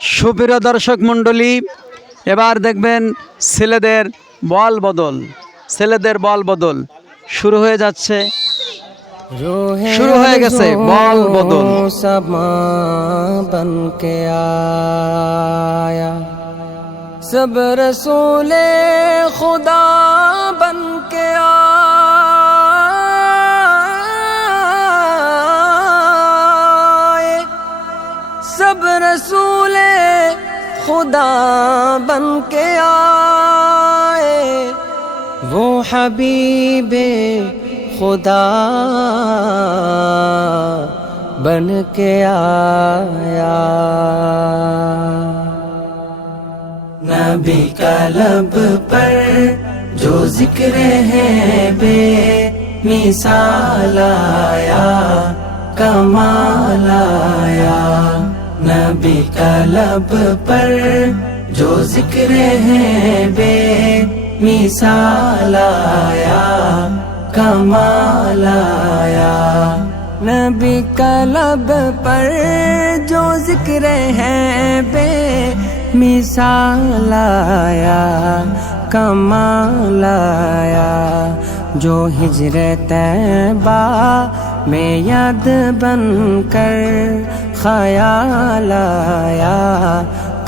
সুপ্রিয় দর্শক মণ্ডলী, এবার দেখবেন ছেলেদের বল বদল শুরু হয়ে যাচ্ছে, শুরু হয়ে গেছে বল বদল। समा बन के आया सब रसूले खुदा बन के आए, सब रसूले खुदा बन के आए, वो हबीबे खुदा बन के आया। नबी का लब पर जो जिक्र है बे मिसाल आया, कमाल आया। नबी का लब पर जो जिक्र है बे मिसाल आया, कमाल आया। नबी का लब पर जो जिक्र है बे मिसाल आया, कमाल आया। जो हिजरत तैबा में याद बन कर ख्याल आया,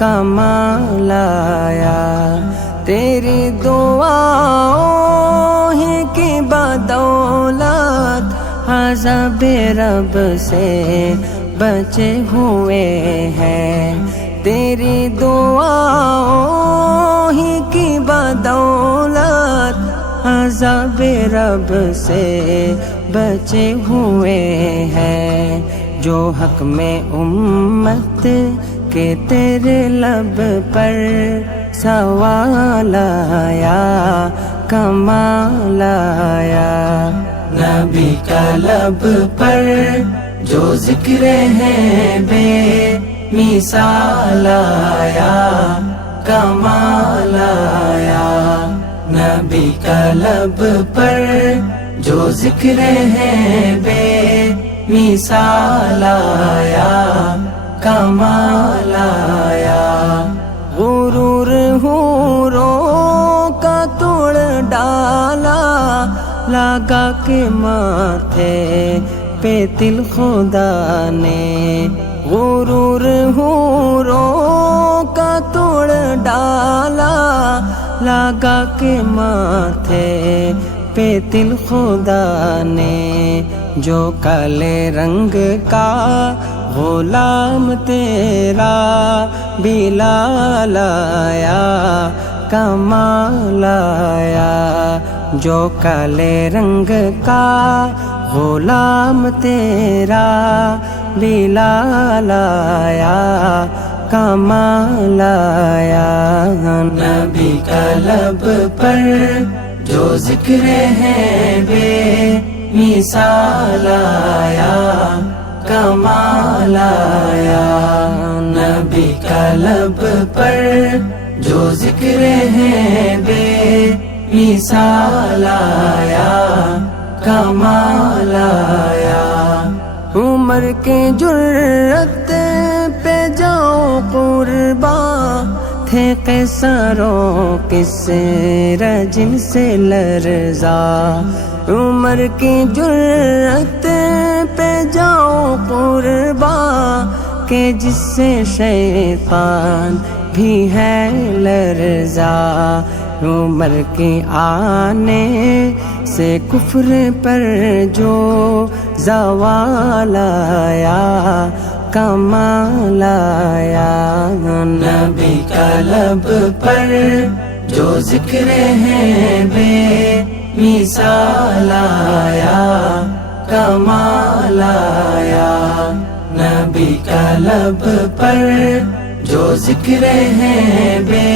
कमाल आया। तेरी दुआओं ही की बदौलत अज़ाब रब से बचे हुए हैं, तेरी दुआओं ही की बदौलत अज़ाब रब से बचे हुए हैं। जो हक में उम्मत के तेरे लब पर सवाल आया, कमाल आया। नबी का लब पर जो जिक्र है बे मिसाल आया, कमाल आया। नबी का लब पर जो जिक्र है बे मिसाल आया, कमाल आया। गुरूर हूरों का तोड़ डाला, लगा के माथे पे तिल खुदा ने। गुरूर हूरों का तोड़ डाला, लगा के माथे पे तिल खुदा ने। जो काले रंग का गुलाम तेरा बिलाल आया, कमाल आया। जो काले रंग का गुलाम तेरा बिलाल आया, कमाल आया। नबी का लब पर जो जिक्र है बे मिसाल आया, कमाल आया। नबी का लब पर जो जिक्र है बे मिसाल आया, कमाल आया। उमर के जुर्रत पे जाओ कुर्बा, थे कैसरों किस रजिन से लरजा। उमर की जुर्रत पे जाओ कुर्बा, के जिससे शैतान भी है लरजा। उमर के आने से कुफ्र पर जो ज़वाल आया, कमाल आया। नबी का लब पर जो जिक्र है बे मिसाल आया, कमाल आया। नबी का लब पर जो जिक्र है बे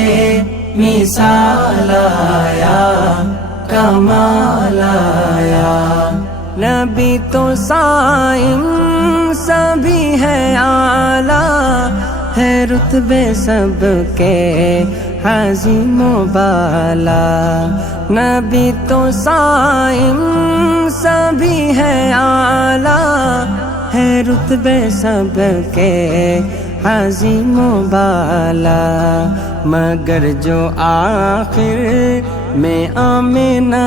मिसाल आया, कमाल आया। नबी तो साइम सभी है आला, है रुतबे सबके हाज़िम बाला। नबी तो साइम सभी है आला, है रुतबे सबके عظیم و بالا، مگر جو آخر میں آمنہ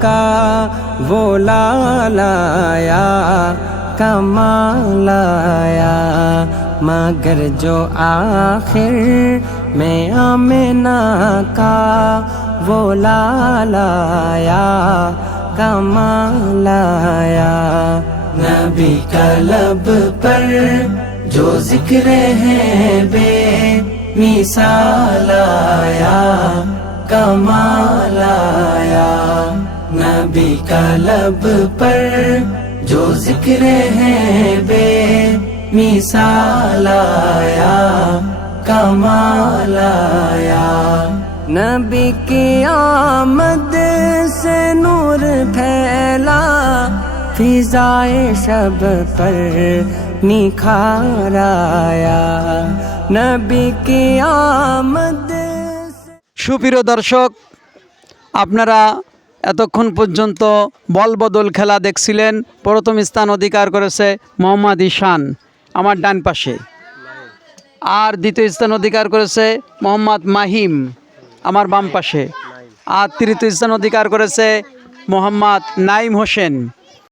کا وہ لالا آیا، کمال آیا، مگر جو آخر میں آمنہ کا وہ لالا آیا، کمال آیا۔ نبی کا لب پر جو ذکر ہے بے مثال آیا، کمال آیا۔ نبی کا لب پر جو ذکر ہے بے مثال آیا، کمال آیا۔ نبی کی آمد سے نور پھیلا، فضائے شب پر نکھار آیا، نبی کی آمد سے۔ সুপ্রিয় দর্শক, আপনারা এতক্ষণ পর্যন্ত বলবদল খেলা দেখছিলেন। প্রথম স্থান অধিকার করেছে মোহাম্মদ ঈশান আমার ডান পাশে, আর দ্বিতীয় স্থান অধিকার করেছে মোহাম্মদ মাহিম আমার বাম পাশে, আর তৃতীয় স্থান অধিকার করেছে মোহাম্মদ নাইম হোসেন।